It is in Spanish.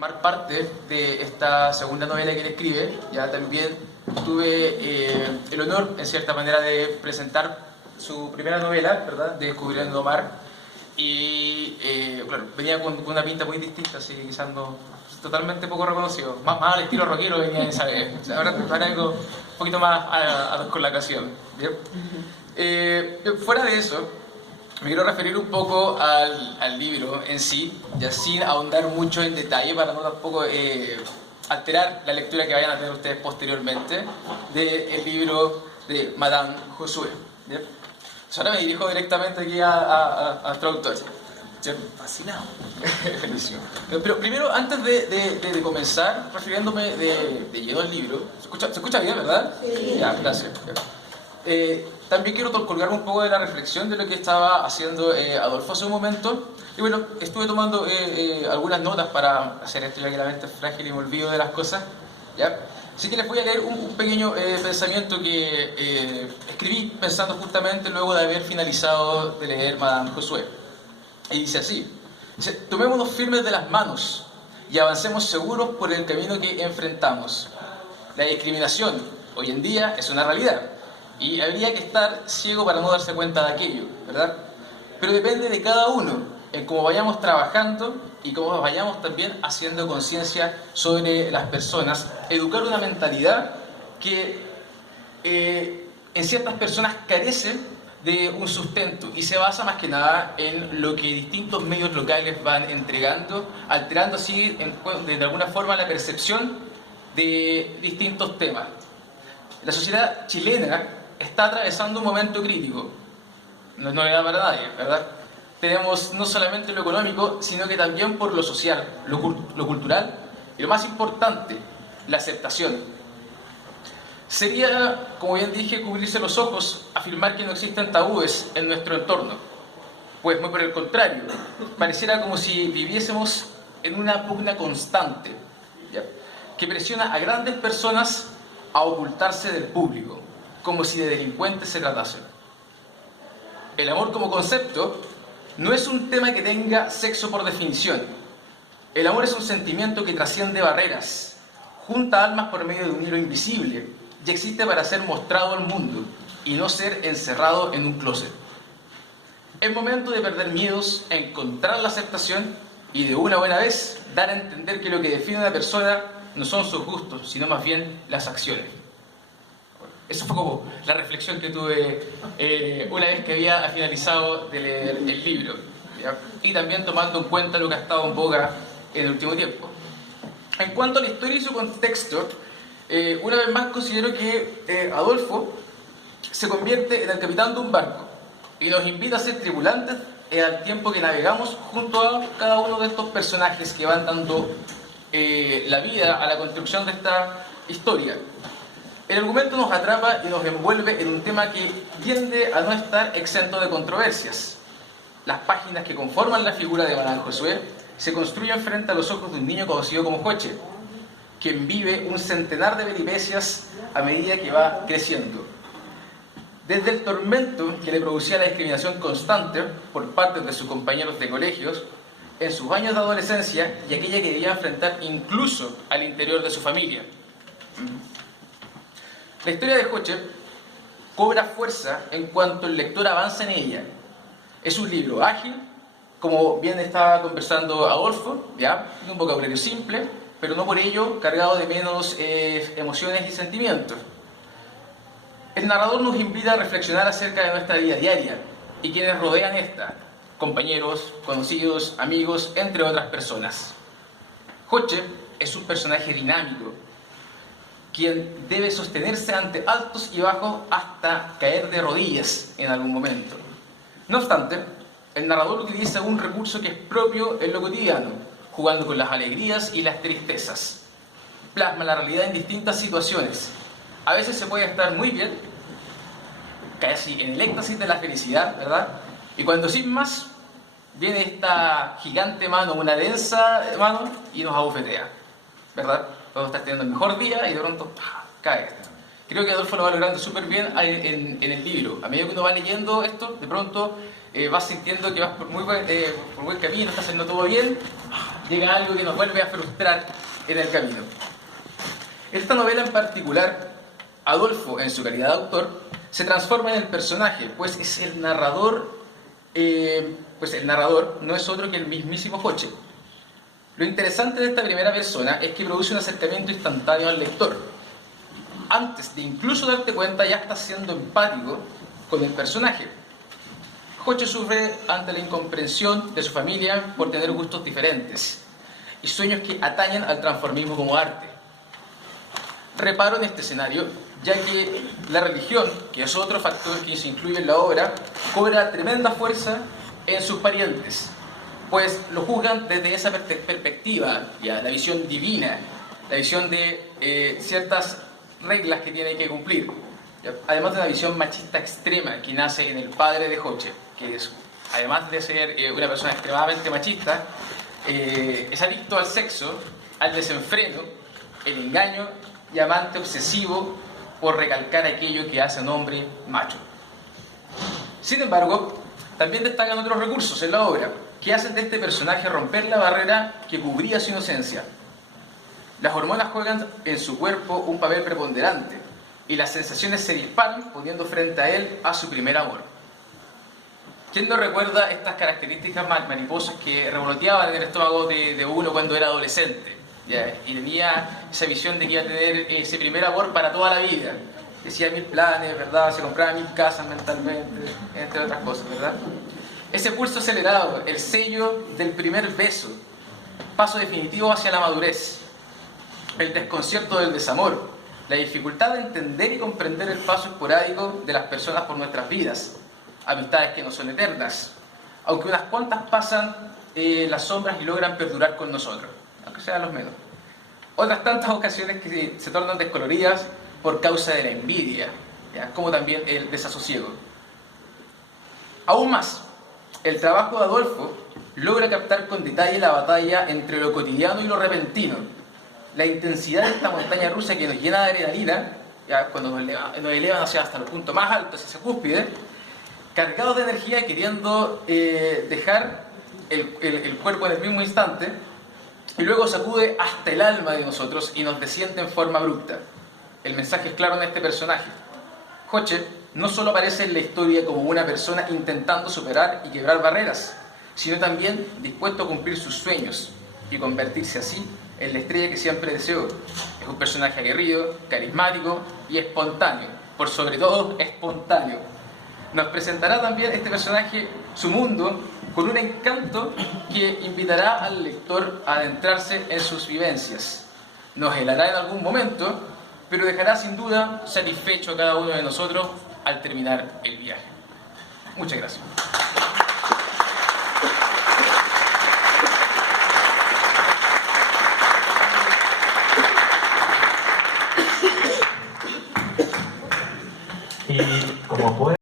formar parte de esta segunda novela que él escribe. Ya también tuve el honor, en cierta manera, de presentar su primera novela, ¿verdad?, de Descubriendo Mar. Y claro, venía con una pinta muy distinta, así que quizás no, totalmente poco reconocido. Más al estilo rockero venía esa vez. O sea, ahora algo un poquito más con la ocasión. ¿Bien? Fuera de eso, me quiero referir un poco al libro en sí, ya sin ahondar mucho en detalle para no tampoco alterar la lectura que vayan a tener ustedes posteriormente del libro de Madame Josué. ¿Bien? Ahora me dirijo directamente aquí a nuestro autor. Fascinado. Pero primero, antes de comenzar, refiriéndome de lleno al libro, ¿se escucha bien, verdad? Sí. Ya, gracias. También quiero colgarme un poco de la reflexión de lo que estaba haciendo Adolfo hace un momento. Y bueno, estuve tomando algunas notas para hacer esto, ya que la mente es frágil y me olvido de las cosas. ¿Ya? Así que les voy a leer un pequeño pensamiento que escribí pensando justamente luego de haber finalizado de leer Madame Josué. Y dice así: tomémonos firmes de las manos y avancemos seguros por el camino que enfrentamos. La discriminación hoy en día es una realidad y habría que estar ciego para no darse cuenta de aquello, ¿verdad? Pero depende de cada uno en cómo vayamos trabajando y cómo vayamos también haciendo conciencia sobre las personas, educar una mentalidad que en ciertas personas carece de un sustento y se basa más que nada en lo que distintos medios locales van entregando, alterando así de alguna forma la percepción de distintos temas. La sociedad chilena está atravesando un momento crítico, no es novedad para nadie, ¿verdad? Tenemos no solamente lo económico, sino que también por lo social, lo cultural y lo más importante, la aceptación. Sería, como bien dije, cubrirse los ojos, afirmar que no existen tabúes en nuestro entorno. Pues muy por el contrario, pareciera como si viviésemos en una pugna constante, ¿ya?, que presiona a grandes personas a ocultarse del público, como si de delincuentes se tratasen. El amor como concepto no es un tema que tenga sexo por definición. El amor es un sentimiento que trasciende barreras, junta almas por medio de un hilo invisible, y existe para ser mostrado al mundo y no ser encerrado en un closet. Es momento de perder miedos, encontrar la aceptación y de una buena vez dar a entender que lo que define a una persona no son sus gustos, sino más bien las acciones. Eso fue como la reflexión que tuve una vez que había finalizado de leer el libro, ¿ya?, y también tomando en cuenta lo que ha estado en boga en el último tiempo. En cuanto a la historia y su contexto, una vez más considero que Adolfo se convierte en el capitán de un barco y nos invita a ser tripulantes al tiempo que navegamos junto a cada uno de estos personajes que van dando la vida a la construcción de esta historia. El argumento nos atrapa y nos envuelve en un tema que tiende a no estar exento de controversias. Las páginas que conforman la figura de Madame Josué se construyen frente a los ojos de un niño conocido como Joche, quien vive un centenar de peripecias a medida que va creciendo. Desde el tormento que le producía la discriminación constante por parte de sus compañeros de colegios en sus años de adolescencia y aquella que debía enfrentar incluso al interior de su familia. La historia de Joche cobra fuerza en cuanto el lector avanza en ella. Es un libro ágil, como bien estaba conversando Adolfo, ¿ya?, de un vocabulario simple, pero no por ello cargado de menos emociones y sentimientos. El narrador nos invita a reflexionar acerca de nuestra vida diaria y quienes rodean esta, compañeros, conocidos, amigos, entre otras personas. Joche es un personaje dinámico, quien debe sostenerse ante altos y bajos hasta caer de rodillas en algún momento. No obstante, el narrador utiliza un recurso que es propio en lo cotidiano, jugando con las alegrías y las tristezas. Plasma la realidad en distintas situaciones. A veces se puede estar muy bien, casi en el éxtasis de la felicidad, ¿verdad? Y cuando sin más, viene esta gigante mano, una densa mano, y nos abofetea, ¿verdad? Podemos estar teniendo el mejor día y de pronto cae esto. Creo que Adolfo lo va logrando súper bien en el libro. A medida que uno va leyendo esto, de pronto vas sintiendo que vas por buen camino, estás haciendo todo bien, llega algo que nos vuelve a frustrar en el camino. Esta novela en particular, Adolfo, en su calidad de autor, se transforma en el personaje, pues es el narrador, no es otro que el mismísimo Hoche. Lo interesante de esta primera persona es que produce un acercamiento instantáneo al lector. Antes de incluso darte cuenta, ya estás siendo empático con el personaje. Hoche sufre ante la incomprensión de su familia por tener gustos diferentes y sueños que atañen al transformismo como arte. Reparo en este escenario, ya que la religión, que es otro factor que se incluye en la obra, cobra tremenda fuerza en sus parientes, pues lo juzgan desde esa perspectiva, ya, la visión divina, la visión de ciertas reglas que tiene que cumplir, ya, además de una visión machista extrema que nace en el padre de Hoche, que es, además de ser una persona extremadamente machista, es adicto al sexo, al desenfreno, el engaño y amante obsesivo por recalcar aquello que hace a un hombre macho. Sin embargo, también destacan otros recursos en la obra que hacen de este personaje romper la barrera que cubría su inocencia. Las hormonas juegan en su cuerpo un papel preponderante y las sensaciones se disparan poniendo frente a él a su primer amor. ¿Quién no recuerda estas características mariposas que revoloteaban en el estómago de uno cuando era adolescente? ¿Ya? Y tenía esa visión de que iba a tener ese primer amor para toda la vida. Decía mil planes, ¿verdad? Se compraba 1000 casas mentalmente, entre otras cosas, ¿verdad? Ese pulso acelerado, el sello del primer beso, paso definitivo hacia la madurez, el desconcierto del desamor, la dificultad de entender y comprender el paso esporádico de las personas por nuestras vidas, amistades que no son eternas, aunque unas cuantas pasan las sombras y logran perdurar con nosotros, aunque sean los menos. Otras tantas ocasiones que se tornan descoloridas por causa de la envidia, ¿ya? Como también el desasosiego. Aún más, el trabajo de Adolfo logra captar con detalle la batalla entre lo cotidiano y lo repentino, la intensidad de esta montaña rusa que nos llena de adrenalina, ¿ya? Cuando nos elevan hasta los puntos más altos, hacia esa cúspide, cargados de energía, queriendo dejar el cuerpo en el mismo instante, y luego sacude hasta el alma de nosotros y nos desciende en forma abrupta. El mensaje es claro en este personaje. Hoche no solo aparece en la historia como una persona intentando superar y quebrar barreras, sino también dispuesto a cumplir sus sueños y convertirse así en la estrella que siempre deseó. Es un personaje aguerrido, carismático y espontáneo, por sobre todo espontáneo. Nos presentará también este personaje su mundo con un encanto que invitará al lector a adentrarse en sus vivencias. Nos helará en algún momento, pero dejará sin duda satisfecho a cada uno de nosotros al terminar el viaje. Muchas gracias. Y como